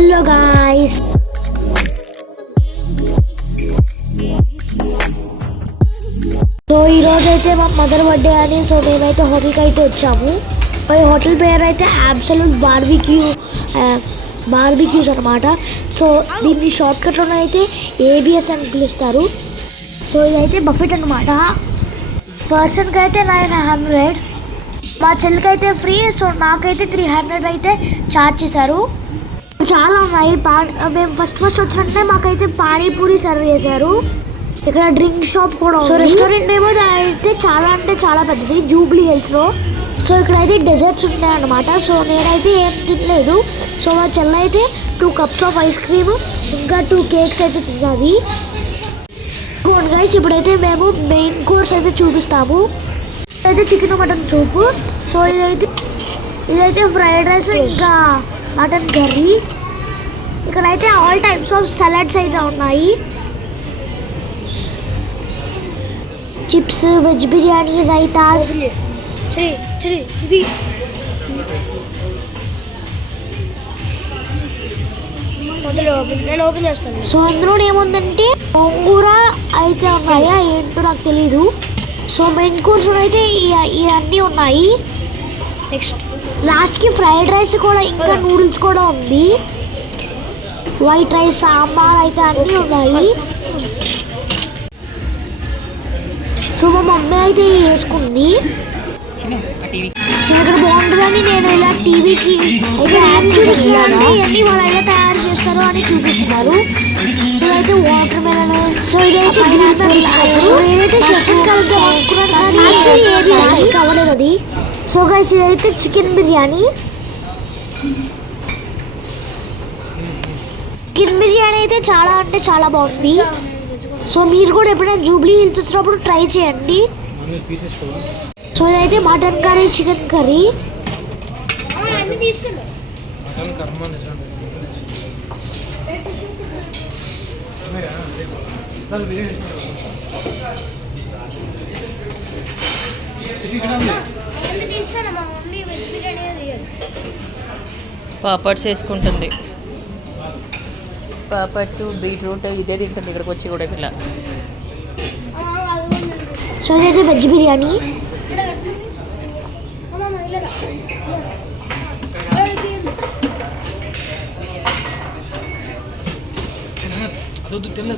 Hello guys, so ఈరోజు అయితే మా మదర్ బర్త్డే అని సో మేమైతే హోటల్కి అయితే వచ్చాము. ఈ హోటల్ పేరు అయితే అబ్సల్యూట్ బార్బిక్యూస్ అనమాట. సో దీన్ని షార్ట్కట్లో అయితే ఏబిఎస్ అని పిలుస్తారు. సో ఇదైతే బఫెట్ అనమాట. పర్సన్కి అయితే 900, మా చెల్లికి అయితే ఫ్రీ. సో నాకైతే 300 అయితే ఛార్జ్ చేశారు. చాలా ఉన్నాయి. మేము ఫస్ట్ వచ్చినట్టే మాకైతే పానీపూరి సర్వ్ చేశారు. ఇక్కడ డ్రింక్ షాప్ కూడా ఉంది. సో రెస్టారెంట్ ఏమో అయితే చాలా పెద్దది, జూబ్లీ హిల్స్లో. సో ఇక్కడైతే డెజర్ట్స్ ఉంటాయి అన్నమాట. సో నేనైతే ఏం తినలేదు. సో మా చెల్లి అయితే 2 cups ఆఫ్ ఐస్ క్రీమ్ ఇంకా 2 cakes అయితే తిన్నది. గైస్, ఇప్పుడైతే మేము మెయిన్ కోర్స్ అయితే చూపిస్తాము. అయితే చికెన్ మటన్ సూప్. సో ఇదైతే ఫ్రైడ్ రైస్ ఇంకా మటన్ కర్రీ. ఇక్కడైతే ఆల్ టైప్స్ ఆఫ్ సలాడ్స్ అయితే ఉన్నాయి. Chips, veg biryani, raitas. So అందులో ఏముందంటే గోంగూర అయితే ఉన్నాయా ఏంటో నాకు తెలీదు. సో మెయిన్ కోర్స్ అయితే ఇవన్నీ ఉన్నాయి. నెక్స్ట్ లాస్ట్కి ఫ్రైడ్ రైస్ కూడా ఇంకా నూడిల్స్ కూడా ఉంది. వైట్ రైస్, సాంబార్ అయితే అన్నీ ఉన్నాయి. సో మా మమ్మీ అయితే వేసుకుంది. సో ఇక్కడ బాగుంటుందని నేను ఇలా టీవీకి చూపిస్తున్నాను. ఇవన్నీ వాళ్ళు ఎలా తయారు చేస్తారు అని చూపిస్తున్నారు. సో ఇదైతే వాటర్ మెలన్. సో ఇదైతే కావలేదు అది. సో గైస్, ఇదైతే చికెన్ బిర్యానీ. చికెన్ బిర్యానీ అయితే చాలా బాగుంది. సో మీరు కూడా ఎప్పుడైనా జూబ్లీ హిల్స్ వచ్చినప్పుడు ట్రై చేయండి. సో ఇదైతే mutton curry, chicken curry. Papads వేసుకుంటుంది. పాపడ్స్, బీట్రూట్ ఇదే తింటుంది ఇక్కడికి వచ్చి కూడా పిల్ల. సో ఇదైతే వెజ్ బిర్యానీ. తెల్ల